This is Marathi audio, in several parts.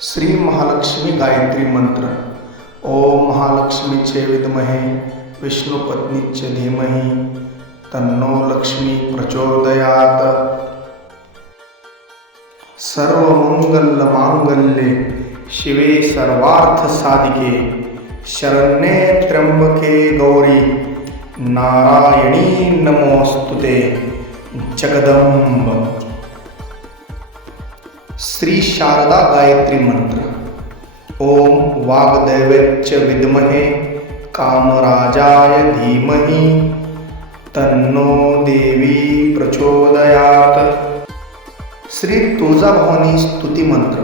श्री महालक्ष्मी गायत्री मंत्र. ओम महालक्ष्मीचे विद्महे विष्णुपत्नीचे धीमहि तन्नो लक्ष्मी प्रचोदयात. सर्वमंगलमांगल्ये शिवे सर्वार्थसाधिके शरण्ये त्र्यंबके गौरी नारायणी नमोस्तुते. जगदंब. श्री शारदा गायत्री मंत्र. ओम वाग्देव्यच्च विद्महे कामराजाय धीमहि तन्नो देवी प्रचोदयात. श्री तुळजाभवानी स्तुती मंत्र.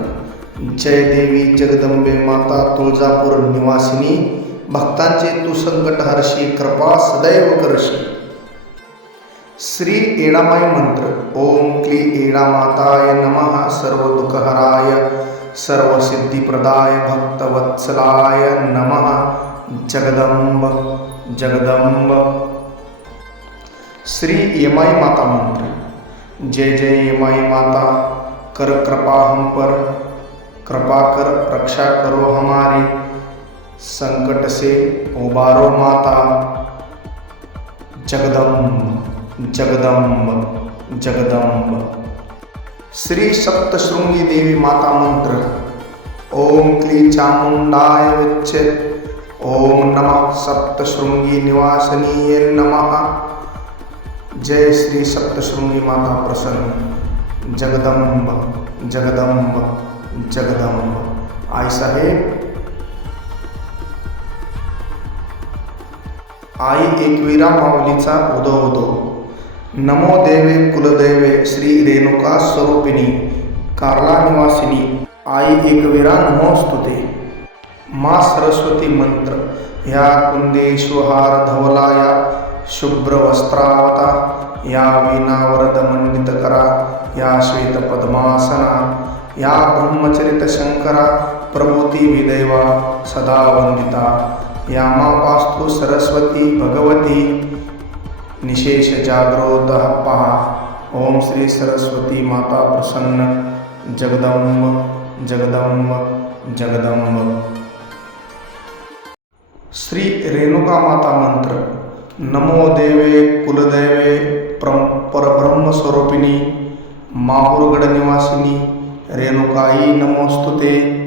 जय देवी जगदंबे माता तुळजापूर निवासिनी, भक्तांचे तू संकट हर्षी, कृपा सदैव करशी. श्री एडामाई मंत्र. ओम क्ली एडामाताय नमः. सर्व दुःखहराय सर्व सिद्धिप्रदाय भक्तवत्सलाय नमः. जगदंब जगदंब. श्री यमाई माता मंत्र. जय जय यमाई माता, कर कृपा हम पर, कृपा कर रक्षा करो हमारी, संकट से उबारो माता. जगदंब जगदंब जगदंब. श्री सप्तशृंगी देवी माता मंत्र. ओम क्ली चामुंडाय विच्चे. ओम नमः सप्तशृंगी निवासनीये नमः. जय श्री सप्तशृंगी माता प्रसन्न. जगदंब जगदंब जगदंब. आई साहेब, आई एकवीरा माऊलीचा उदो उदो. नमो देवे कुलदैवे श्री रेणुका स्वरूपिणी कार्ला निवासिनी आई एकवीरा नमोस्तुते. मा सरस्वती मंत्र. या कुंदेशुहार धवलाया शुभ्रवस्त्रावता, या वीणावरद मंडित करा, या श्वेत पद्मासना, या ब्रह्मचरित शंकरा प्रभूती विदैवा सदा वंदिता. या मापास्तु सरस्वती भगवती निशेष जागृत पहा. ओम श्री सरस्वती माता प्रसन्न. जगदंब जगदंब जगदंब. श्री रेणुका माता मंत्र. नमो देवे कुलदैवे परब्रह्म स्वरूपिणी माहुरगड निवासिनी रेणुकाई नमोस्तुते.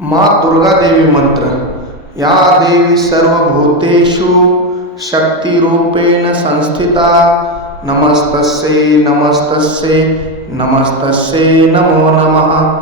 माँ दुर्गा देवी मंत्र. या देवी सर्वभूतेषु शक्तिरूपेण संस्थिता, नमस्तस्यै नमस्तस्यै नमस्तस्यै नमो नमः.